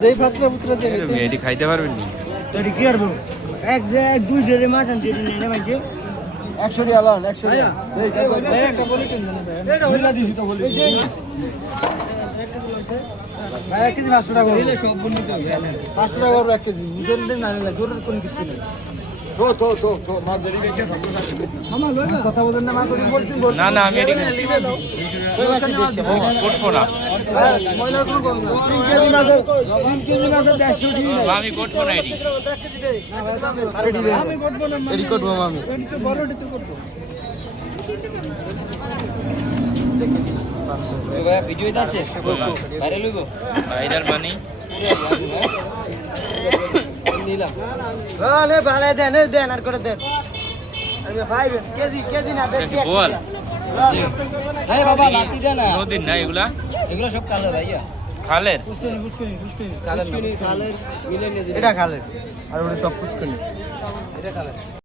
এই পাতলা পুত্র থেকে এটি খাইতে পারবেন নি তো কি করবো এক দুই জোরে মাছ আনতে নিয়ে মাইছে 100 রিয়াল 100 রিয়াল ভাই একটা বলি কেন বলে দিছি তো বলি ভাই 1 কেজি 500 টাকা দিলে সব বলি তো 500 টাকা করে 1 কেজি বুঝেন না না জোরের কোন কিছু নেই তো মাছ ধরি বেচে আমার কথা বলেন না মাছ ধরি বলতে না না আমি এটি করবো না ময়লা কোন করব না 3 কেজি মাছ 150 টাকা আমি করবো না এটি 1 কেজি দে আমি করব না এডি করব আমি এডি তো বড় তো করব এ ভাই ভিডিও আছে বাইরে লইবো ভাইরাল মানে নিলাম আরে ভালো দেন আর করে দেন আরে ভাই কেজি না বল এই বাবা লাতি দে না নদীর না এগুলা এগুলো সব কালো ভাইয়া খালের পুষ্কনি কালের মিলে নিয়ে এটা কালের আর ওটা সব পুষ্কনি এটা কালের